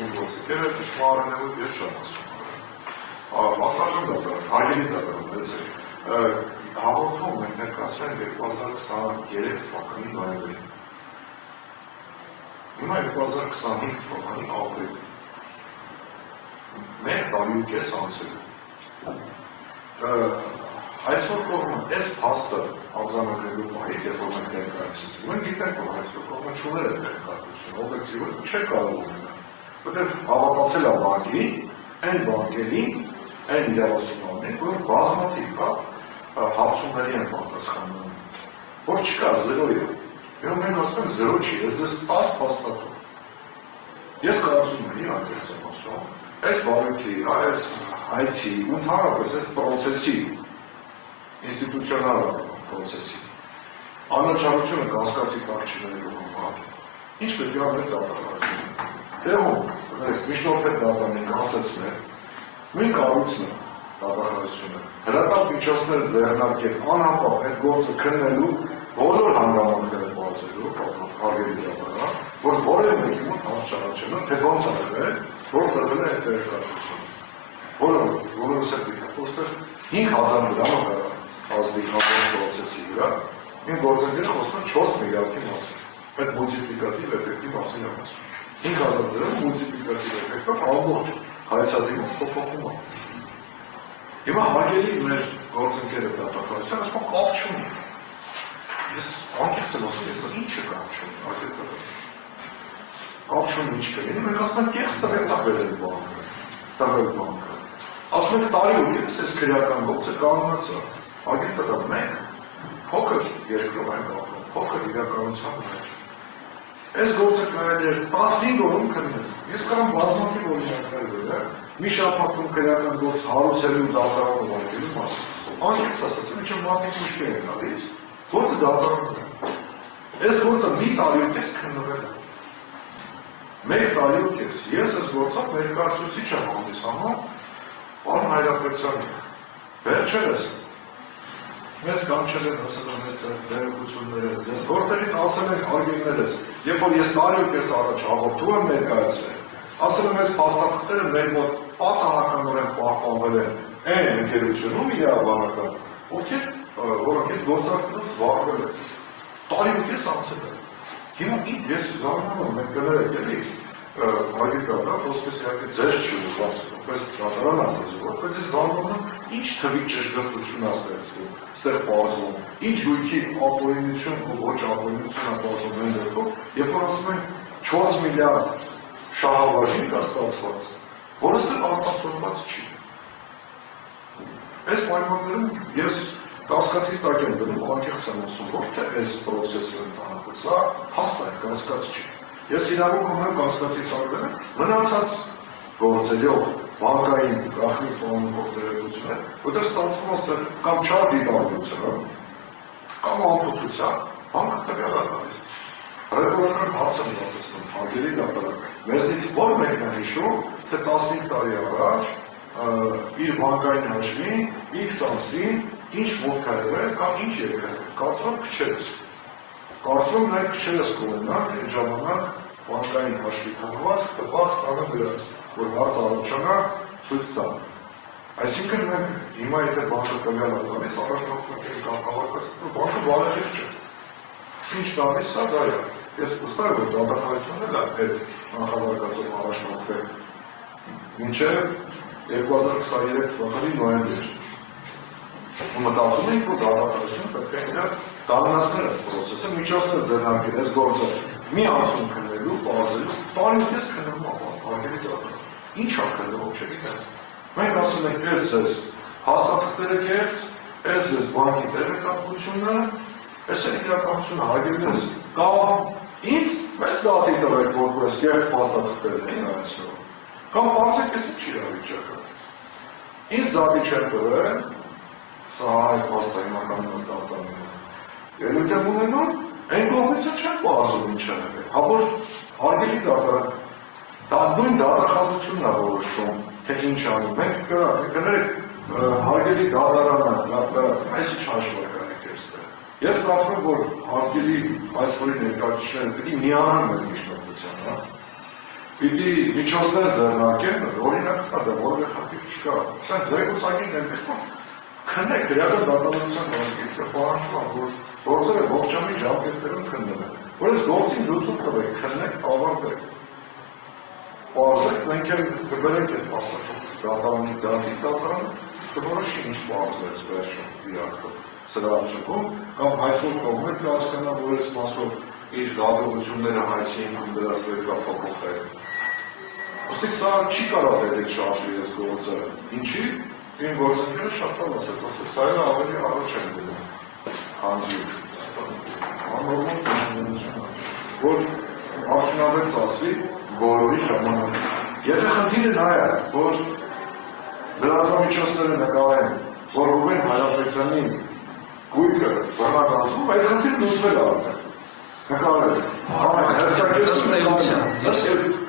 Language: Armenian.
Իմ գործիքերը ճշմարիտ ես չեմ ասում։ Պատրաստում դատարան, հարգելի դատարան, հաղորդում մենք ներկայացրել 2023 թվականի նոյեմբերին։ Հիմա 2025 թվականի ապրիլ։ Մեկ տարի ու կես անցել։ Այսօր կողմը այս փաստը արձանագրելու պահից, երբ որ մենք ներկայացրեցինք, մենք գիտենք, որ այսօր կողմը չուներ այդ ներկայացությունը, օբյեկտիվը չէ կարող ունենալ։ Որտեղ հավատացել է բանկին, այն բանկերին, այն իրավասություններին, որ բազմաթիվ հարցումների են պատասխանում, որ չկա զերոյը։ Եվ մենք ասում ենք զերո չի, ես ձեզ 10 փաստաթուղթ։ Ես կարծում եմ, անկեղծ եմ ասում, այս վարույթի, այս հայցի, ընդհանրապես այս պրոցեսի, ինստիտուցիոնալ պրոցեսի, անաչարությունը կասկածի տակ չներելու համար, ինչ պետք է անել դատախազությունը։ Տեղում, միշտորդ դատարանին ասեցնել, նույն կառույցն է դատախազությունը, հրատապ միջոցներ ձեռնարկել, անհապաղ այդ գործը քննելու, բոլոր հանգամանքները բացելու, հարգելի դատարան, որ որևէ մեկի մոտ հարց չառաջանա, թե ոնց արվել, որ տրվել է այդ ներկայացությունը։ Բոլորս հետ դիտել, 5000 դրամ ազդի ամեն պրոցեսի վրա, իմ գործընկերը խոսում է 4 միլիարդի մասին, այդ մուլտիպլիկատիվ էֆեկտի մասին եմ ասում։ 5000 դրամ մուլտիպլիկատիվ էֆեկտը ամբողջ հայացադիմը փոփոխում է։ Հիմա հարգելի մեր գործընկերը դատախազության ասում կապ չունի։ Ես անկեղծ եմ ասում, ես ինչը կապ չունի, կապ չունի ինչ կլինի, մենք ասում ենք կեղծ տվել բանկը։ Ասում ենք տարի ու կես այս քրեական գործը կանոնած է։ Ագետ տղան մենք փոքր երկրով ենք ապրում, փոքր իրականության մեջ։ Այս գործը կարելի է 15 օրում քննել։ Ես կարող եմ բազմաթիվ օրինակներ բերել, մի շաբաթում քրեական գործ հարուցելու դատարան ուղարկելու մասին։ Անկեղծ ասած, ինչը մարդիկ ուշքի են գալիս, գործը դատարանում է։ Այս գործը մի տարի ու կես քննվել է։ Մեկ տարի ու կես։ Ես այս գործով ներկայացուցիչ եմ հանդիսանում Պարոն Հայրապետյանը, վերջերս մեզ կանչել են ասել մեզ վերողությունները, ես որտեղից ասել ենք արգելներս, երբ որ ես տարի ու կես առաջ հաղորդում եմ ներկայացրել, ասել եմ այս փաստաթղթերը մեր մոտ պատահականորեն պահպանվել են այն ընկերությունում իրավաբանական, որոնք այդ գործակցությամբ զբաղվել են, տարի ու կես անցել են։ Հիմա ես զարմանում եմ, մենք կներեք էլի, հարգելի դատարան, ոսկես իհարկե ձեզ չի ուղղված, որպես դատարան ասում, որպես ես զարմանում եմ, ինչ թվի ճշգրտություն է ստեղծվում, ստեղ պարզվում, ինչ գույքի ապօրինություն ու ոչ ապօրինություն է պարզվում այն դեպքում, երբ որ ասում են 4 միլիարդ շահավաժին կա ստացված, որը ստեղ արտացոլված չի։ Այս պայմաններում ես կասկածի տակ եմ դնում, անկեղծ եմ ասում, որ թե այս պրոցեսը ընդհանրապես, սա հաստատ կասկած չի։ Ես իրավունք ունեմ կասկածի տակ դնել, մնացած գործերով բանկային գաղտնի տոնող տեղեկությունը, որտեղ ստացվում է կամ չար դիտարկություն, կամ անփոփոխություն, բանկը տվյալ է տալիս։ Ռետորական հարց եմ բացեցնում, հարգելի դատարան, մեզնից ո՞ր մեկն է հիշում, թե 15 տարի առաջ իր բանկային հաշվին, X ամսին ինչ մուտք է եղել կամ ինչ եկել, կարծում քչերս։ Կարծում մենք քչերս կունենանք այդ ժամանակ բանկային հաշվի կողմված տված տանը գրած, որ հարց առաջանա ցույց տան։ Այսինքն մենք հիմա եթե բանկը տվյալ է տալիս, առաջնորդում ենք կամ հավաքածու, բանկը բարեհեր չէ։ Ինչ տալիս է, դա է։ Ես վստահ եմ, որ դատախազությունը էլ այդ նախավարկածով առաջնորդվել մինչև 2023 թվականի նոյեմբեր։ Ու մտածում ենք, որ դատախազությունը պետք է իրար կանոնացնել այս պրոցեսը, միջոցներ ձեռնարկել այս գործը մի անցում քննելու, պարզելու, տարի ու կես քննելու արգելի դատարան։ Ինչ է քննելու, չգիտեմ։ Մենք ասում ենք, ես ձեզ հաստատքները կերտ, ես ձեզ բանկի տեղեկատվությունը, ես են իրականությունը հարգելներս, կամ ինձ մեծ դատի տվեք, որպես կերտ հաստատքները էին այցնով, կամ պարզեք ես ինչ իրավիճակը։ Ինձ դատի չեն տվել, սա այդ հաստայնական դատարանը։ Ելույթ եմ ունենում, այն կողմիցը չեն պարզում ինչ են եղել, հա որ հարգելի դատարան, նույն դատախազությունն է որոշում, թե ինչ անում, մենք կներեք հարգելի դատարանը, այս ինչ հաշվարկայք էր ստեղ։ Ես կարծում եմ, որ հարգելի այս որի ներկայացուցիչները պետք է միանան մեր միջնորդությանը, պիտի միջոցներ ձեռնարկեն, օրինակ դա որևէ խնդիր չկա։ Սա դեպքին այնպես քննեք գրական դատավորության գործիքը պահանջում, որ գործերը ողջամի ժամկետներում քննվում են։ Որ այս գործին լուծում տվեք, քննեք, ավարտեք։ Պարզեք, մենք էլ կբերենք այդ դատարանի դատարանը, կորոշի ինչ պարզվեց վերջում իրականում սրա արդյունքում, կամ այսօր կողմը կհասկանա, որ այս մասով իր դատողությունները հայցին ու դրանց վերքա փոփոխել։ Ոստիկ սա չի կարող այդ շարժի այս գործը։ Ինչի՞։ Իմ գործընկերը շատ լավ ասաց, ասաց, սա էլ ավելի առաջ են գնում, քանզի անորմալ տնօրինությունը, որ արդյունավետ ծախսվի բոլորի ժամանակ։ Եթե խնդիրը նա է, որ լրատվամիջոցները նկարեն, որ Ռուբեն Հայրապետյանի գույքը բռնականացվում, այդ խնդիրը լուծվել է արդեն։ Նկարել։ Ըստ էության,